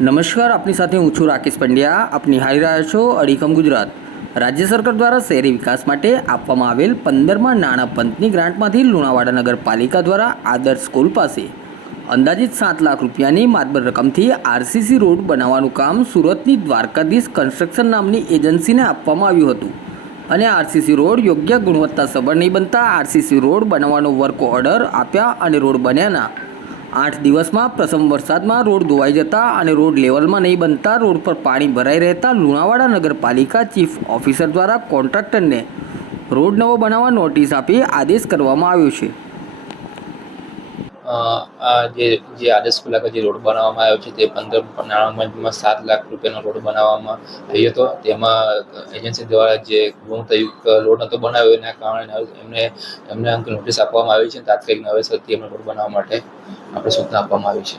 નમસ્કાર, આપની સાથે હું છું રાકેશ પંડ્યા. આપ નિહાળી રહ્યા છો અડીખમ ગુજરાત. રાજ્ય સરકાર દ્વારા શહેરી વિકાસ માટે આપવામાં આવેલ પંદરમાં નાણાં પંચની ગ્રાન્ટમાંથી લુણાવાડા નગરપાલિકા દ્વારા આદર્શ સ્કૂલ પાસે અંદાજિત સાત લાખ રૂપિયાની માતબર રકમથી આરસીસી રોડ બનાવવાનું કામ સુરતની દ્વારકાધીશ કન્સ્ટ્રક્શન નામની એજન્સીને આપવામાં આવ્યું હતું. અને આરસીસી રોડ યોગ્ય ગુણવત્તા સભર નહીં બનતા આરસીસી રોડ બનાવવાનો વર્ક ઓર્ડર આપ્યા અને રોડ બન્યાના આઠ દિવસમાં પ્રથમ વરસાદમાં રોડ ધોવાઈ જતા અને રોડ લેવલમાં નહીં બનતા રોડ પર પાણી ભરાઈ રહેતા લુણાવાડા નગરપાલિકા ચીફ ઓફિસર દ્વારા કોન્ટ્રાક્ટરને રોડ નવો બનાવવા નોટિસ આપી આદેશ કરવામાં આવ્યો છે. આ જે જે આદર્શ સ્કૂલ જે રોડ બનાવવામાં આવ્યો છે તે પંદર નાણાં સાત લાખ રૂપિયાનો રોડ બનાવવામાં આવ્યો હતો. તેમાં એજન્સી દ્વારા જે ગુણવત્તાયુક્ત રોડ નહોતો બનાવ્યો, એના કારણે એમને એમને અંક નોટિસ આપવામાં આવી છે તાત્કાલિક નવેસરથી એમને રોડ બનાવવા માટે આપણે સૂચના આપવામાં આવી છે.